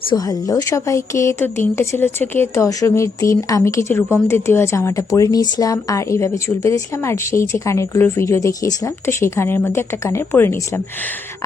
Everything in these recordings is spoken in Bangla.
সো হ্যালো সবাইকে। তো দিনটা ছিল হচ্ছে গিয়ে দশমীর দিন। আমি কিন্তু রূপমদের দেওয়া জামাটা পরে নিয়েছিলাম আর এইভাবে চুল বেঁধেছিলাম, আর সেই যে কানেরগুলোর ভিডিও দেখিয়েছিলাম তো সেই কানের মধ্যে একটা কানের পরে নিয়েছিলাম।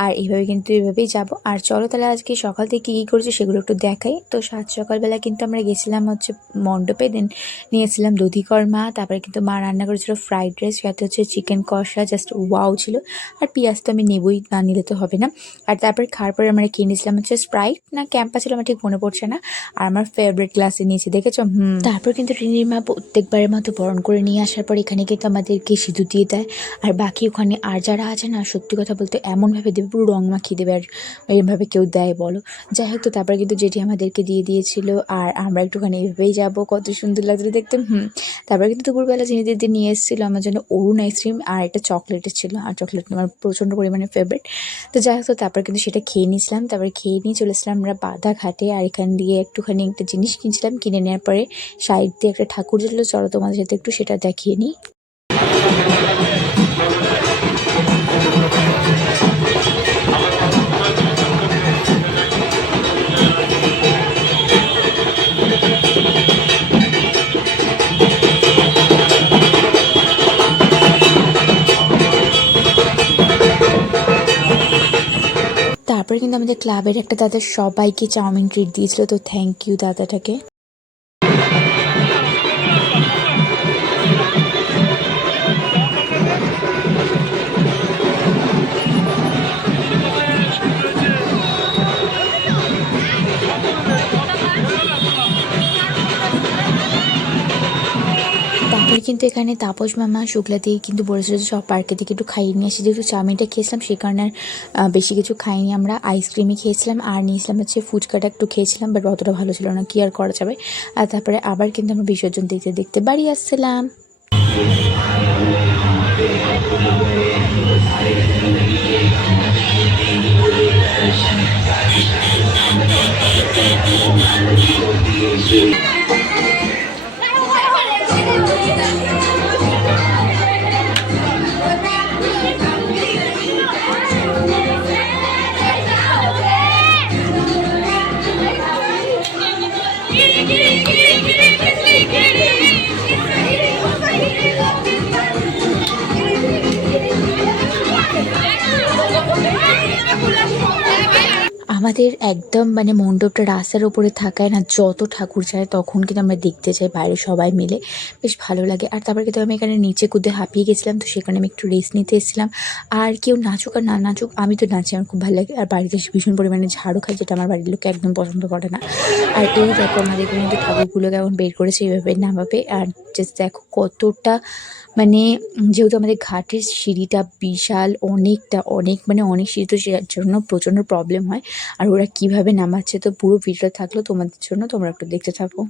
আর এইভাবে কিন্তু এইভাবেই যাব। আর চলো তাহলে আজকে সকাল থেকে কী কী করেছি সেগুলো একটু দেখাই। তো সকালবেলা কিন্তু আমরা গেছিলাম হচ্ছে মণ্ডপে, দেন নিয়েছিলাম দধিকর্মা, তারপরে কিন্তু মা রান্না করেছিল ফ্রাইড রাইস, সাথে হচ্ছে চিকেন কষা, জাস্ট ওয়াও ছিল। আর পেঁয়াজ তো আমি নেবই, না নিলে তো হবে না। আর তারপরে খাওয়ার পরে আমরা কিনে নিয়েছিলাম হচ্ছে স্প্রাইট না ক্যাম্পা ছিল, আমার ঠিক মনে পড়ছে না। আর আমার ফেভারিট গ্লাসে নিয়েছি, দেখেছো? তারপর কিন্তু রিনির মা প্রত্যেকবারের মতো বরণ করে নিয়ে আসার পর এখানে কিন্তু আমাদেরকে সিঁদুর দিয়ে দেয়। আর বাকি ওখানে আর যারা আছে না, সত্যি কথা বলতে এমনভাবে দেবে, পুরো রং মাখিয়ে দেবে। আর এরভাবে কেউ দেয় বলো? যাই হোক, তো তারপরে কিন্তু যেটি আমাদেরকে দিয়ে দিয়েছিল। আর আমরা একটুখানি এভাবেই যাবো, কত সুন্দর লাগছিল দেখতে। তারপরে কিন্তু দুপুরবেলা যিনি দিদি নিয়ে এসেছিলো আমার জন্য অরুণ আইসক্রিম, আর একটা চকলেটের ছিল, আর চকলেট আমার প্রচণ্ড পরিমাণে ফেভারিট। তো যাই হোক, তো তারপর কিন্তু সেটা খেয়ে নিয়েছিলাম। তারপরে খেয়ে নিয়ে চলে এসেছিলাম আমরা বাধাঘাটে। আর এখান দিয়ে একটুখানি একটা জিনিস কিনছিলাম, কিনে নেওয়ার পরে সাইড দিয়ে একটা ঠাকুর ছিল, চলো তোমাদের সাথে একটু সেটা দেখিয়ে নিই। তারপরে কিন্তু আমাদের ক্লাবের একটা দাদা সবাইকে চাউমিন ট্রিট দিয়েছিল, তো থ্যাংক ইউ দাদাটাকে। তারপরে কিন্তু এখানে তাপস মামা শুক্লা দিয়ে কিন্তু বলেছিল যে সব পার্কে থেকে একটু খাইয়ে নিয়ে আসি, যেহেতু চাউমিনটা খেয়েছিলাম সেই কারণে আর বেশি কিছু খাইনি। আমরা আইসক্রিমই খেয়েছিলাম আর নিয়েছিলাম হচ্ছে ফুচকাটা একটু খেয়েছিলাম, বাট অতটা ভালো ছিল না, কি আর করা যাবে। আর তারপরে আবার কিন্তু আমরা বিসর্জন দেখতে দেখতে বাড়ি আসছিলাম। আমাদের একদম মানে মণ্ডপটা রাস্তার ওপরে থাকায় না, যত ঠাকুর যায় তখন কিন্তু আমরা দেখতে যাই বাইরে সবাই মিলে, বেশ ভালো লাগে। আর তারপরে কিন্তু আমি এখানে নিচে কুদে হাঁপিয়ে গেছিলাম, তো সেখানে আমি একটু রেস্ট নিতে এসেছিলাম। আর কেউ নাচুক আর না নাচুক, আমি তো নাচি, আমার খুব ভালো লাগে। আর বাড়িতে এসে ভীষণ পরিমাণে ঝাড়ু খাই, যেটা আমার বাড়ির লোকে একদম পছন্দ করে না। আর এই দেখো আমাদের এখানে কিন্তু ঠাকুরগুলো কেমন বের করেছে এইভাবে নামাবে। আর জাস্ট দেখো কতটা মানে যেহেতু আমাদের ঘাটের সিঁড়িটা বিশাল, অনেক মানে অনেক সিঁড়ি, তো যার জন্য প্রচণ্ড প্রবলেম হয়। আর ওরা কিভাবে নামাচ্ছে, তো পুরো ভিডিওটা থাকলো তোমাদের জন্য, তোমরা একটু দেখতে থাকো।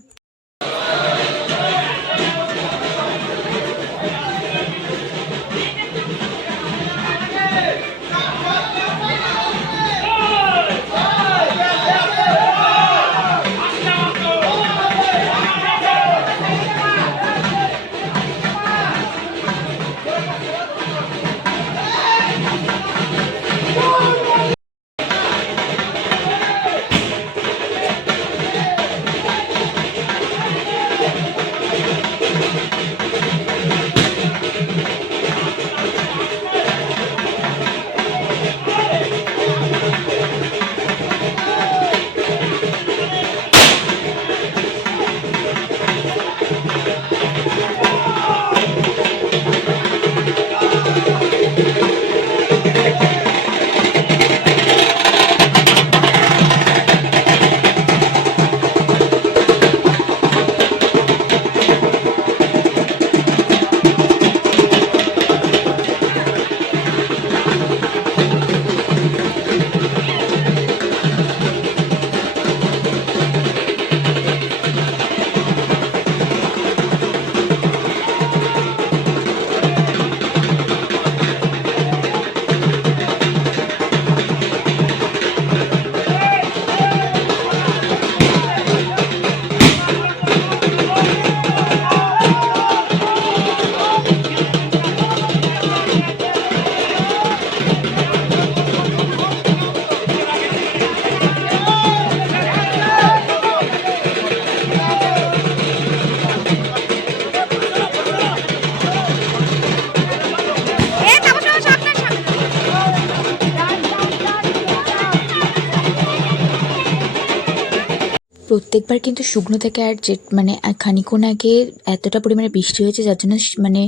প্রত্যেকবার কিন্তু শুকনো থাকে, আর যে মানে খানিকক্ষণ আগে এতটা পরিমাণে বৃষ্টি হয়েছে যার জন্য মানে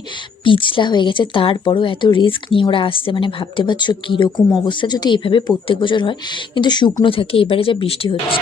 পিছলা হয়ে গেছে। তারপরেও এত রিস্ক নিয়ে ওরা আসছে, মানে ভাবতে পারছো কীরকম অবস্থা যদি এভাবে প্রত্যেক বছর হয়। কিন্তু শুকনো থাকে, এবারে যা বৃষ্টি হচ্ছে।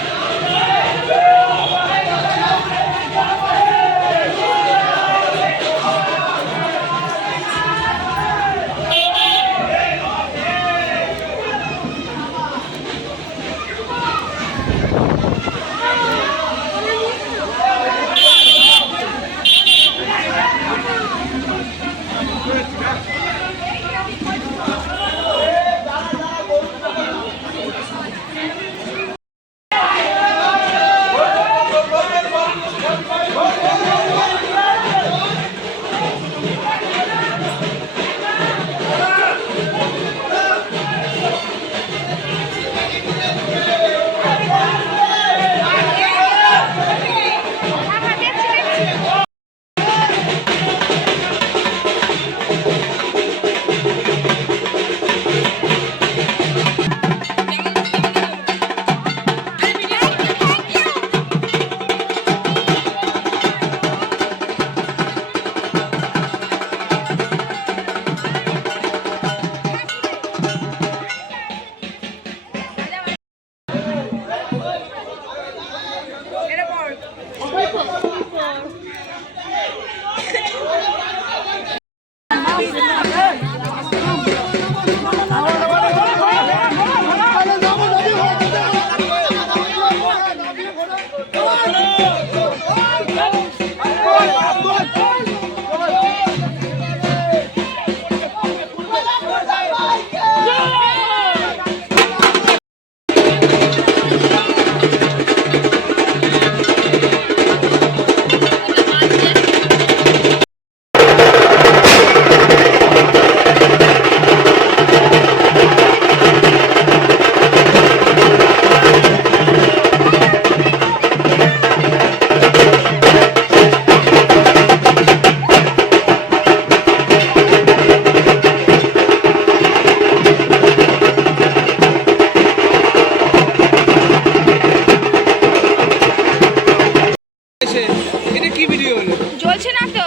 জ্বলছে না তো,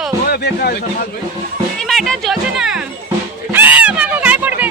এই মাটা জ্বলছে না, আমার গায়ে পড়বে।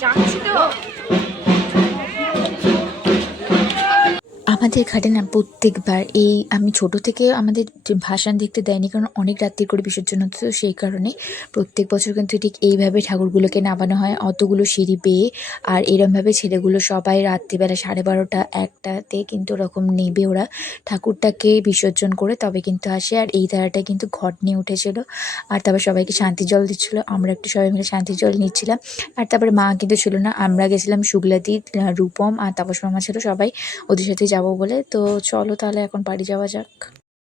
যাচ্ছি তো। আমাদের ঘাটে না প্রত্যেকবার আমি ছোট থেকে আমাদের যে ভাসান দেখতে দেয়নি, কারণ অনেক রাত্রি করে বিসর্জন হতো, তো সেই কারণে প্রত্যেক বছর কিন্তু ঠিক এইভাবে ঠাকুরগুলোকে নামানো হয় অতগুলো সিঁড়ি বেয়ে। আর এরমভাবে ছেলেগুলো সবাই রাত্রিবেলা 12:30 1টাতে কিন্তু ওরকম নেবে ওরা ঠাকুরটাকে বিসর্জন করে, তবে কিন্তু আসে। আর এই ধারাটায় কিন্তু ঘট নিয়ে উঠেছিল, আর তারপর সবাইকে শান্তি জল দিচ্ছিলো, আমরা একটু সবাই মিলে শান্তি জল নিচ্ছিলাম। আর তারপরে মা কিন্তু ছিল না, আমরা গেছিলাম শুক্লাদি, রূপম আর তাপস মামা ছিল, সবাই ওদের সাথে যাবো বলে। তো চলো তাহলে এখন বাড়ি যাওয়া যাক।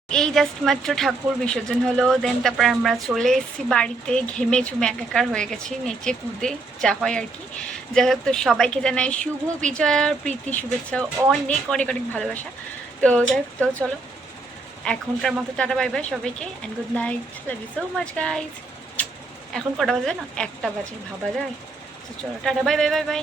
এই জাস্ট মাত্র ঠাকুর বিসর্জন হলো, দেন তারপর আমরা চলে এসেছি বাড়িতে, ঘেমে চুমে একাকার হয়ে গেছি, নেচে কুদে যা হয় আর কি। যাই হোক, তো সবাইকে জানাই শুভ বিজয়ার প্রীতি শুভেচ্ছা, অনেক অনেক অনেক ভালোবাসা। তো যাই হোক, তো চলো এখনকার মতো টাটা বাই বাই সবাইকে, and good night, love you so much guys. এখন কটা বাজে না, 1টা বাজে, ভাবা যায়। তো চলো tata bye bye bye bye.